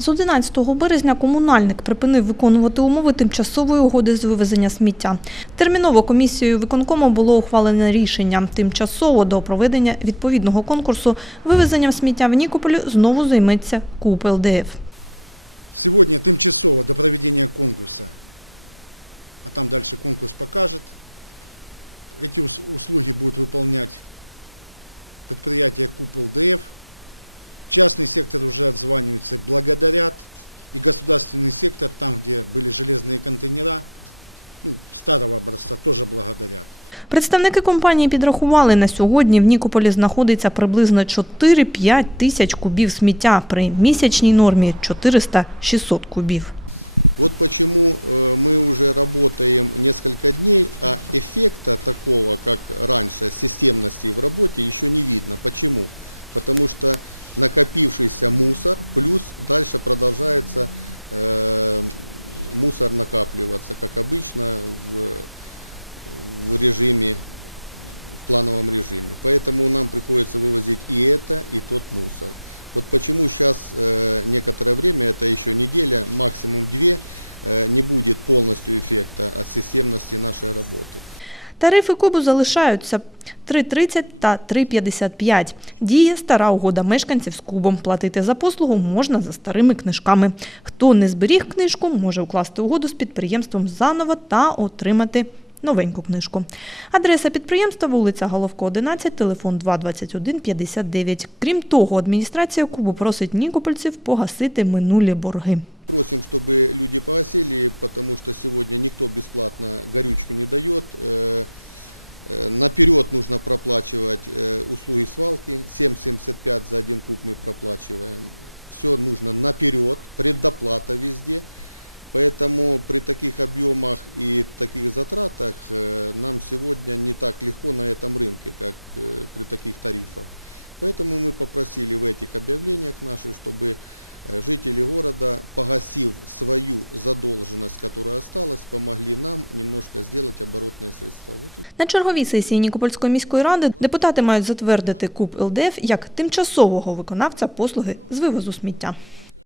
З 11 березня комунальник припинив виконувати умови тимчасової угоди з вивезення сміття. Терміново комісією виконкому було ухвалене рішення. Тимчасово до проведення відповідного конкурсу вивезенням сміття в Нікополі знову займеться КУП ЛДФ. Сегодня тимчасово до проведения конкурса, а там дальше конкурс покажет, эти ус- услуги будут выполнять предприятие КУП ЛДФ. Частный сектор уже отзванивается, благодарят. И государственный сектор, там, где были железные контейнера, ну, старого образца, тоже благодарят. Представники компанії підрахували, на сьогодні в Нікополі знаходиться приблизно 4-5 тисяч кубів сміття при місячній нормі 400-600 кубів. Вот почему э, мы уже работаем несколько дней, а эффекта такого, как раньше, системности в работе еще не видно. Почему? Потому что накопившийся мусор, плюс дальше продолжается э, мусор накапливаться, как обычно в, в режиме, в плановом режиме. Поэтому нам приходится вывозить и это, и тот мусор. Вот почему сейчас э, некоторое время, это еще неделя, максимум две, э, не будет полностью эффекта от системности нашей работы. Тарифи кубу залишаються 3,30 та 3,55. Діє стара угода мешканців з кубом. Платити за послугу можна за старими книжками. Хто не зберіг книжку, може укласти угоду з підприємством заново та отримати новеньку книжку. Адреса підприємства вулиця Головко, 11, телефон 221 59. Крім того, адміністрація кубу просить нікопольців погасити минулі борги. Просим, чтобы люди погасили, потому что сегодня никто бесплатно горючку не дает. Э, э, Наперед нужно проплачивать э, услуги свалки. 7,75 за один куб мы проплачиваем. Все нужно наперед, предоплата везде. Поэтому при таких объемах и таких затратах нам сегодня не так легко на этом рынке, как при таких тарифах. Поэтому мы попросили в этих объявлениях наших, чтобы жители города, погасив свою задолженность, которая осталась, помогли нам немножко сделать оборотные средства. На черговій сесії Нікопольської міської ради депутати мають затвердити КУП ЛДФ як тимчасового виконавця послуги з вивозу сміття.